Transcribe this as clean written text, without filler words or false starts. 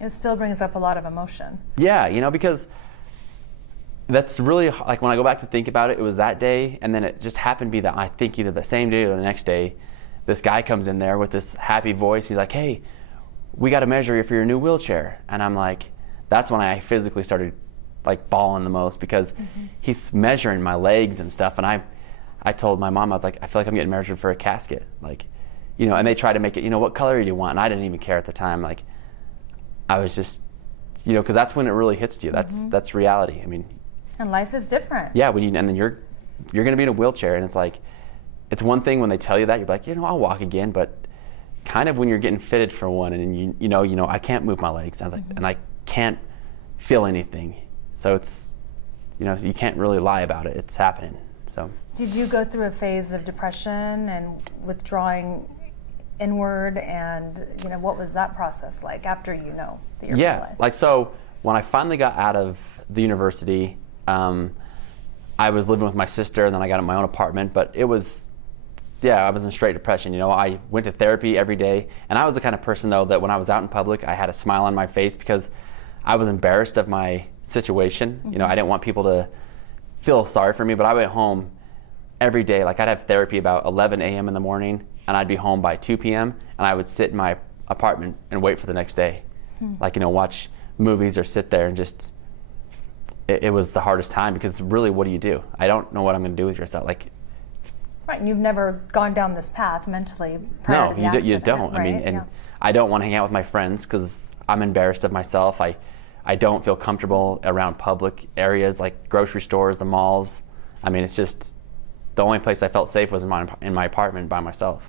It still brings up a lot of emotion. Yeah, because that's really, like, when I go back to think about it, it was that day, and then it just happened to be that I think either the same day or the next day, this guy comes in there with this happy voice. He's like, "Hey, we got to measure you for your new wheelchair." And I'm like, that's when I physically started like bawling the most, because he's measuring my legs and stuff. And I told my mom, I was like, I feel like I'm getting measured for a casket. Like, and they try to make it, what color do you want? And I didn't even care at the time. Like, I was just, because that's when it really hits you. That's reality. I mean, and life is different. Yeah, and then you're going to be in a wheelchair, and it's like, it's one thing when they tell you that, you're like, I'll walk again, but kind of when you're getting fitted for one, and you know, I can't move my legs, and I can't feel anything. So it's, you can't really lie about it. It's happening. So. Did you go through a phase of depression and withdrawing inward, and what was that process like after that you realized? Like, so when I finally got out of the university, I was living with my sister, and then I got in my own apartment, but it was, I was in straight depression. I went to therapy every day, and I was the kind of person, though, that when I was out in public, I had a smile on my face because I was embarrassed of my situation. I didn't want people to feel sorry for me, but I went home every day. Like, I'd have therapy about 11 a.m. in the morning, and I'd be home by 2 p.m., and I would sit in my apartment and wait for the next day. Like, watch movies or sit there and just, it was the hardest time, because really, what do? I don't know what I'm going to do with yourself. Like, right, and you've never gone down this path mentally prior to the accident. You don't. Right? I mean, I don't want to hang out with my friends because I'm embarrassed of myself. I don't feel comfortable around public areas like grocery stores, the malls. I mean, it's just, the only place I felt safe was in my apartment by myself.